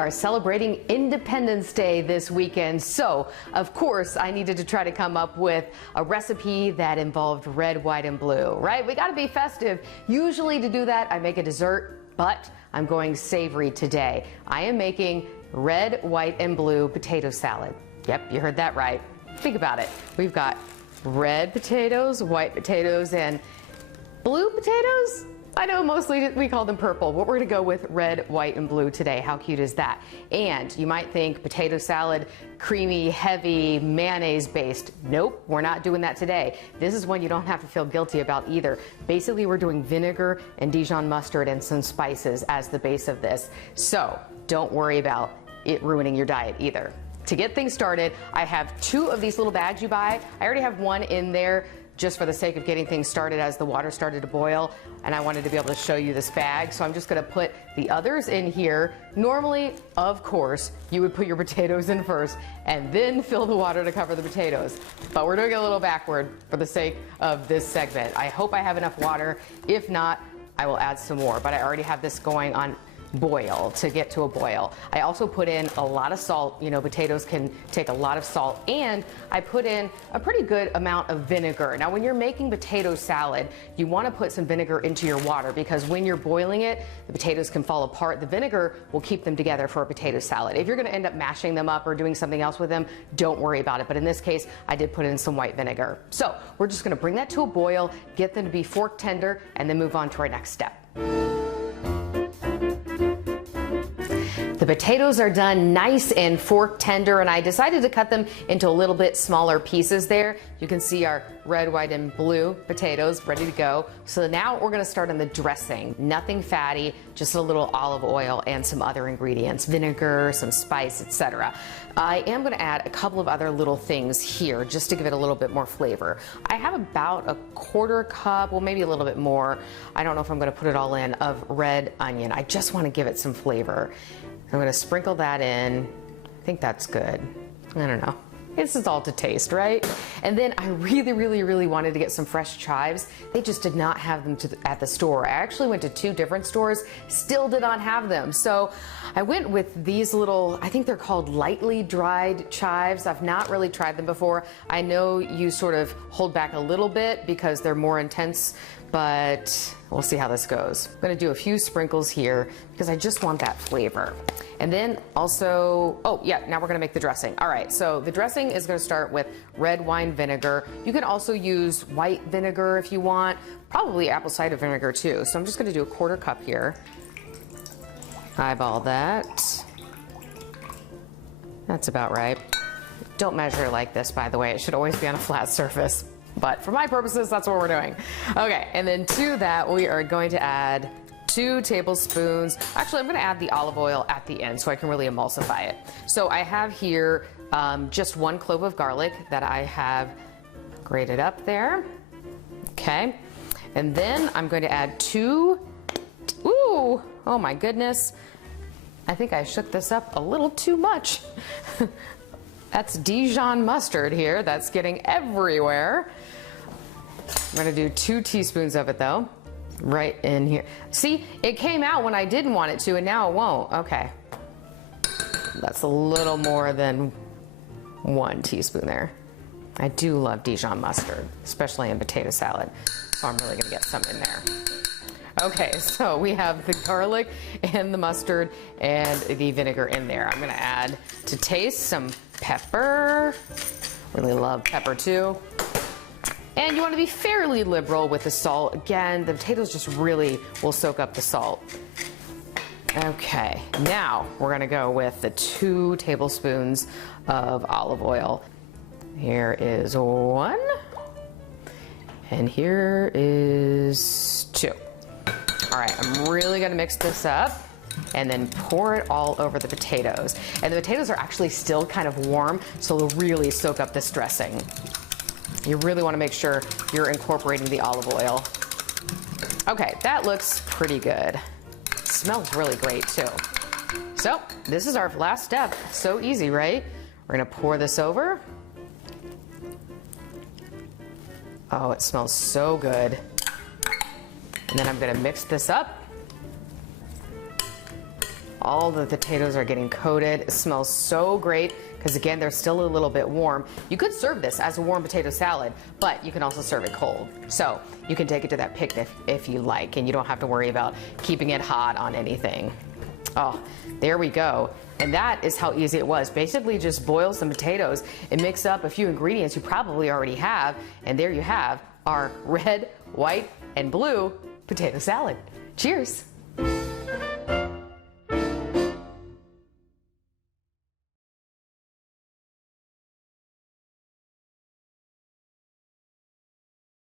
are celebrating Independence Day this weekend, so of course I needed to try to come up with a recipe that involved red, white, and blue, right? We gotta be festive. Usually to do that, I make a dessert, but I'm going savory today. I am making red, white, and blue potato salad. Yep, you heard that right. Think about it. We've got red potatoes, white potatoes, and blue potatoes? I know mostly we call them purple, but we're gonna go with red, white, and blue today. How cute is that? And you might think potato salad, creamy, heavy, mayonnaise based. Nope, we're not doing that today. This is one you don't have to feel guilty about either. Basically, we're doing vinegar and Dijon mustard and some spices as the base of this. So don't worry about it ruining your diet either. To get things started, I have 2 of these little bags you buy. I already have one in there just for the sake of getting things started as the water started to boil, and I wanted to be able to show you this bag, so I'm just gonna put the others in here. Normally, of course, you would put your potatoes in first and then fill the water to cover the potatoes, but we're doing it a little backward for the sake of this segment. I hope I have enough water. If not, I will add some more, but I already have this going on boil to get to a boil. I also put in a lot of salt. You know, potatoes can take a lot of salt, and I put in a pretty good amount of vinegar. Now, when you're making potato salad, you want to put some vinegar into your water because when you're boiling it, the potatoes can fall apart. The vinegar will keep them together for a potato salad. If you're going to end up mashing them up or doing something else with them, don't worry about it. But in this case, I did put in some white vinegar. So we're just going to bring that to a boil, get them to be fork tender, and then move on to our next step. The potatoes are done nice and fork tender, and I decided to cut them into a little bit smaller pieces there. You can see our red, white, and blue potatoes ready to go. So now we're gonna start on the dressing. Nothing fatty, just a little olive oil and some other ingredients, vinegar, some spice, etc. I am gonna add a couple of other little things here just to give it a little bit more flavor. I have about a 1/4 cup, well maybe a little bit more, I don't know if I'm gonna put it all in, of red onion. I just wanna give it some flavor. I'm gonna sprinkle that in. I think that's good. I don't know. This is all to taste, right? And then I really wanted to get some fresh chives. They just did not have them at the store. I actually went to 2 different stores, still did not have them. So I went with these little, I think they're called lightly dried chives. I've not really tried them before. I know you sort of hold back a little bit because they're more intense, but we'll see how this goes. I'm gonna do a few sprinkles here because I just want that flavor. And then also, oh yeah, now we're gonna make the dressing. All right, so the dressing is gonna start with red wine vinegar. You can also use white vinegar if you want, probably apple cider vinegar too. So I'm just gonna do a 1/4 cup here. Eyeball that. That's about right. Don't measure like this, by the way. It should always be on a flat surface. But for my purposes, that's what we're doing. Okay, and then to that, we are going to add 2 tablespoons. Actually, I'm gonna add the olive oil at the end so I can really emulsify it. So I have here just 1 clove of garlic that I have grated up there. Okay, and then I'm going to add 2, ooh, oh my goodness. I think I shook this up a little too much. That's Dijon mustard here. That's getting everywhere. I'm gonna do 2 teaspoons of it though, right in here. See, it came out when I didn't want it to and now it won't. Okay. That's a little more than 1 teaspoon there. I do love Dijon mustard, especially in potato salad. So I'm really gonna get some in there. Okay, so we have the garlic and the mustard and the vinegar in there. I'm gonna add, to taste, some pepper. Really love pepper too. And you want to be fairly liberal with the salt. Again, the potatoes just really will soak up the salt. Okay, now we're gonna go with the 2 tablespoons of olive oil. Here is 1, and here is 2. All right, I'm really gonna mix this up and then pour it all over the potatoes. And the potatoes are actually still kind of warm, so they'll really soak up this dressing. You really wanna make sure you're incorporating the olive oil. Okay, that looks pretty good. It smells really great too. So, this is our last step. So easy, right? We're gonna pour this over. Oh, it smells so good. And then I'm gonna mix this up. All the potatoes are getting coated. It smells so great because, again, they're still a little bit warm. You could serve this as a warm potato salad, but you can also serve it cold. So you can take it to that picnic if you like, and you don't have to worry about keeping it hot on anything. Oh, there we go. And that is how easy it was. Basically just boil some potatoes and mix up a few ingredients you probably already have, and there you have our red, white, and blue potato salad. Cheers.